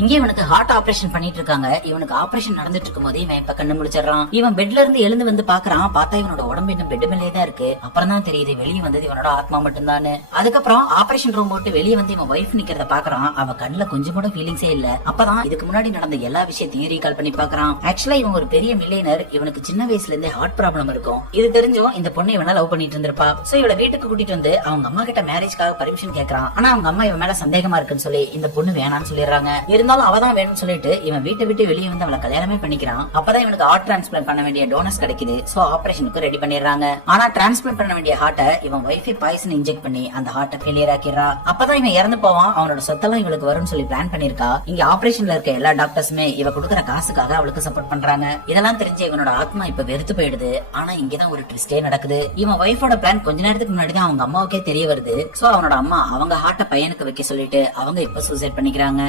இங்க இவனுக்கு heart operation பண்ணிட்டு இருக்காங்க. இவனுக்கு ஆபரேஷன் நடந்துட்டு இருக்கும் போதே இவன் இப்ப கண்ணு முழிச்சிடறான். இவன் பெட்ல இருந்து எழுந்து வந்து பாக்குறான். பார்த்தா இவனோட உடம்பு இன்னும் பெட் மேலே தான் இருக்கு. அப்புறம் தான் தெரியுது வெளியே வந்தது இவனோட ஆத்மா மட்டும் தானு. அதுக்கப்புறம் ஆபரேஷன் ரூம் போட்டு வெளியே வந்து இவன் வைஃப் நிக்கிறத பாக்குறான். அவ கண்ணுல கொஞ்சம் கூட ஃபீலிங்ஸே இல்ல. அப்பதான் இதுக்கு முன்னாடி நடந்த எல்லா விஷயத்தையும் ரீகால் பண்ணி பாக்குறான். ஆக்சுவலா இவன் ஒரு பெரிய மில்லியனர். இவனுக்கு சின்ன வயசுல இருந்தே ஹார்ட் ப்ராப்ளம் இருக்கும். இது தெரிஞ்சும் இந்த பொண்ணு இவனை லவ் பண்ணிட்டு இருந்திருப்பா. சோ இவள வீட்டுக்கு கூட்டிட்டு வந்து அவங்க அம்மா கிட்ட மேரேஜ்க்காக பர்மிஷன் கேக்குறான். ஆனா அவங்க அம்மா இவன் மேல சந்தேகமா இருக்குன்னு சொல்லி இந்த பொண்ணு வேணாம்னு சொல்லிடுறாங்க. இருந்தாலும் அவதான் வேணும்னு சொல்லிட்டு இவன் வீட்டை விட்டு வெளியே வந்து அவளை கல்யாணமே பண்ணிக்கிறான். அப்பதான் இவனுக்கு ஹார்ட் டிரான்ஸ்பிளான்ட் பண்ண வேண்டிய டோனர்ஸ் கிடைக்குது. சோ ஆபரேஷனுக்கு ரெடி பண்ணிடுறாங்க. ஆனா டிரான்ஸ்பிளான்ட் பண்ண வேண்டிய ஹார்ட்டை இவன் வைஃபை பாய்சன் இன்ஜெக்ட் பண்ணி அந்த ஹார்ட்டை ஃபெயிலியர் ஆக்கிடுறான். அப்பதான் இவன் இறந்து போவான். அவனோட சொத்தெல்லாம் இவளுக்கு வரும்னு சொல்லி பிளான் பண்ணிருக்கா. இங்க ஆபரேஷன்ல இருக்க எல்லா டாக்டர்ஸுமே இவ கொடுக்குற காசுக்காக அவளுக்கு சப்போர்ட் பண்றாங்க. இதெல்லாம் தெரிஞ்சு இவனோட ஆத்மா இப்ப வெறுத்து போயிடுது. ஆனா இங்கதான் ஒரு ட்விஸ்டே நடக்குது. இவன் வைஃபோட பிளான் கொஞ்ச நேரத்துக்கு முன்னாடி தான் அவங்க அம்மாவுக்கே தெரிய வருது. சோ அவனோட அம்மா அவங்க ஹார்ட்ட பையனுக்கு வைக்க சொல்லிட்டு அவங்க இப்ப சூசைட் பண்ணிக்கிறாங்க.